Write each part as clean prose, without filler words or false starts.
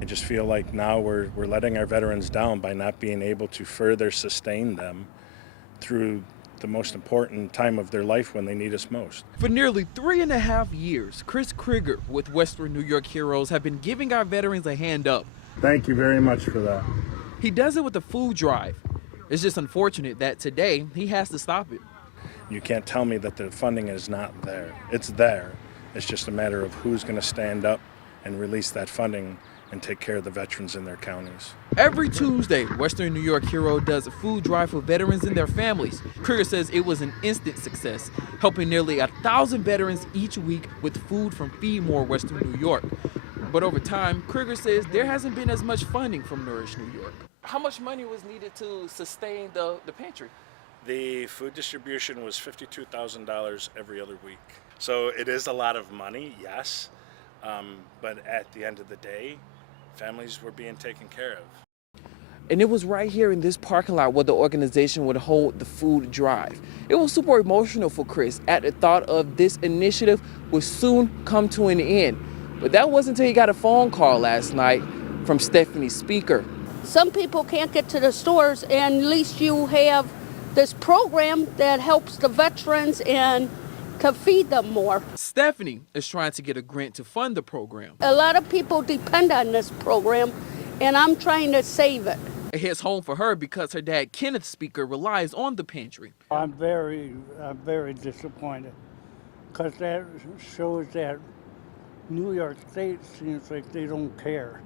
I just feel like now we're letting our veterans down by not being able to further sustain them through the most important time of their life when they need us most. For nearly 3.5 years, Chris Kreiger with WNY Heroes have been giving our veterans a hand up. Thank you very much for that. He does it with a food drive. It's just unfortunate that today he has to stop it. You can't tell me that the funding is not there. It's there. It's just a matter of who's going to stand up and release that funding and take care of the veterans in their counties. Every Tuesday, WNY Hero does a food drive for veterans and their families. Kreiger says it was an instant success, helping nearly 1,000 veterans each week with food from Feed More Western New York. But over time, Kreiger says there hasn't been as much funding from Nourish New York. How much money was needed to sustain the pantry? The food distribution was $52,000 every other week. So it is a lot of money, yes, but at the end of the day, families were being taken care of. And it was right here in this parking lot where the organization would hold the food drive. It was super emotional for Chris at the thought of this initiative would soon come to an end. But that wasn't until he got a phone call last night from Stephanie's speaker. Some people can't get to the stores, and at least you have this program that helps the veterans and can feed them more. Stephanie is trying to get a grant to fund the program. A lot of people depend on this program, and I'm trying to save it. It hits home for her because her dad, Kenneth Speaker, relies on the pantry. I'm very disappointed, because that shows that New York State seems like they don't care.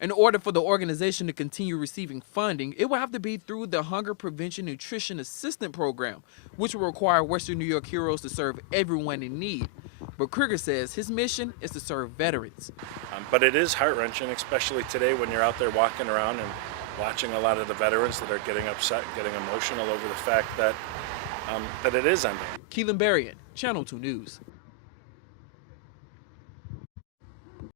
In order for the organization to continue receiving funding, it will have to be through the Hunger Prevention Nutrition Assistant Program, which will require WNY Heroes to serve everyone in need. But Kreiger says his mission is to serve veterans. But it is heart-wrenching, especially today when you're out there walking around and watching a lot of the veterans that are getting upset, getting emotional over the fact that, that it is ending. Keelan Berrien, Channel 2 News.